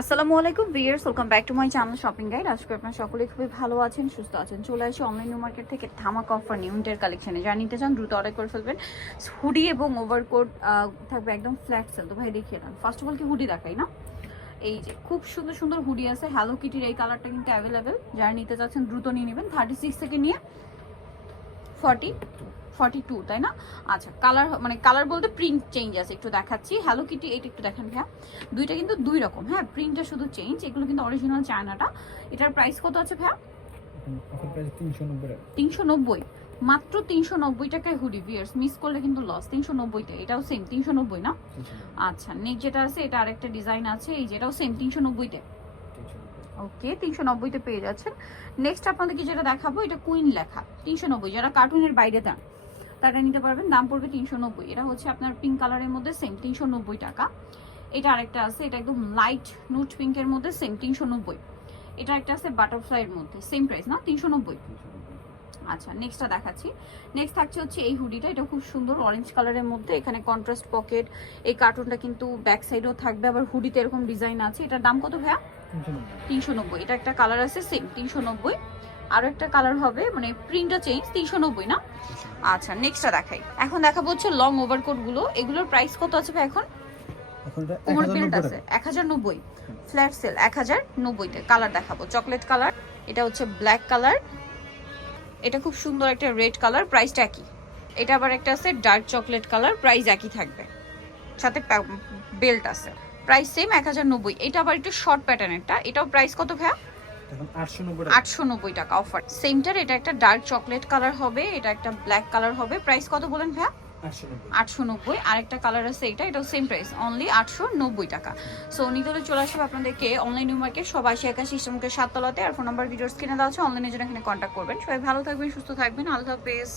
আসসালামু আলাইকুম viewers welcome back to my channel shopping guide আজকে আপনারা সকলে খুবই ভালো আছেন, সুস্থ আছেন। চলে আসি অনলাইন মার্কেট থেকে ধামাক অফার নিউ উইন্টার কালেকশনে যা নিতে চান, দ্রুত অর্ডার করে ফেলবেন। হুডি এবং ওভারকোট থাকবে একদম ফ্ল্যাট সেল তো ভাই, দেখিয়ে দেন। ফার্স্ট অফ অল কি হুডি দেখাই, না? এই যে খুব সুন্দর সুন্দর হুডি আছে। হ্যালো কিটির এই কালারটা কিন্তু অ্যাভেলেবেল যারা নিতে চাচ্ছেন, দ্রুত নিয়ে নেবেন। থার্টি সিক্স থেকে নিয়ে ফর্টি ফর্টি টু তাই না? আচ্ছা কালার মানে কালার বলতে প্রিন্ট চেঞ্জ আছে একটু দেখাচ্ছি। হ্যালো কিটি এটা একটু দেখেন হ্যাঁ দুইটা কিন্তু দুই রকম হ্যাঁ? প্রিন্টটা শুধু চেঞ্জ এগুলো কিন্তু অরিজিনাল চায়নাটা এটার প্রাইস কত আছে ভাইয়া? তিনশো নব্বই তিনশো নব্বই। মাত্র তিনশো নব্বই টাকায় হুডি ভিয়ার্স মিস করলে কিন্তু লস তিনশো নব্বইতে এটাও সেম তিনশো নব্বই না? আচ্ছা নেক্সট যেটা আছে এটা আরেকটা ডিজাইন আছে এই যেটাও সেম তিনশো নব্বইতে ওকে, তিনশো নব্বইতে পেয়ে যাচ্ছেন। নেক্সট আপনাদেরকে যেটা দেখাবো, এটা কুইন লেখা, তিনশো নব্বই। যারা কার্টুনের বাইরে দেন তারা নিতে পারবেন, দাম পড়বে তিনশো নব্বই। এটা হচ্ছে আপনার পিঙ্ক কালারের মধ্যে সেম তিনশো নব্বই টাকা। এটা আরেকটা আছে, এটা একদম লাইট নুট পিঙ্কের মধ্যে সেম তিনশো নব্বই। এটা একটা আছে বাটারফ্লাইয়ের মধ্যে সেম প্রাইস না? তিনশো নব্বই। আচ্ছা নেক্সটটা দেখাচ্ছি। নেক্সট থাকছে হচ্ছে এই হুডিটা এটা খুব সুন্দর অরেঞ্জ কালারের মধ্যে। এখানে কন্ট্রাস্ট পকেট এই কার্টুনটা কিন্তু ব্যাক সাইডেও থাকবে। আবার হুডিতে এরকম ডিজাইন আছে। এটার দাম কত ভাইয়া? তিনশো নব্বই। এটা একটা কালার আছে সেম তিনশো নব্বই। আরও একটা কালার হবে মানে প্রিন্টটা চেঞ্জ তিনশো নব্বই না? আচ্ছা নেক্সটটা দেখাই। এখন দেখাবো হচ্ছে লং ওভারকোটগুলো। এগুলোর প্রাইস কত আছে ভাই এখন? এখন এটা কোমর বেল্ট আছে এক হাজার নব্বই। ফ্ল্যাট সেল এক হাজার নব্বইতে। কালার দেখাবো চকলেট কালার এটা হচ্ছে ব্ল্যাক কালার এটা খুব সুন্দর একটা রেড কালার প্রাইসটা একই। এটা আবার একটা আছে ডার্ক চকলেট কালার প্রাইস একই থাকবে। সাথে বেল্ট আছে। প্রাইস সেম এক হাজার নব্বই। এটা আবার একটু শর্ট প্যাটার্নেরটা এটাও প্রাইস কত ভাইয়া? আটশো নব্বই টাকা। অফার সেমটার এটা একটা ডার্ক চকলেট কালার হবে এটা একটা ব্ল্যাক কালার হবে। প্রাইস কত বলেন ভাইয়া? আটশো নব্বই। আরেকটা কালার আছে এটা, এটাও সেম প্রাইস অনলি আটশো নব্বই টাকা। সো নিতে চলে আসবে আপনাদেরকে অনলাইন নিউ মার্কেট সব আশি একাশি ইসলামকে সাততলাতে আর ফোন নাম্বার ভিডিওস কিনে দেওয়া আছে অনলাইনে জন্য এখানে কন্ট্যাক্ট করবেন। সবাই ভালো থাকবেন, সুস্থ থাকবেন, আল্লাহ হাফেজ।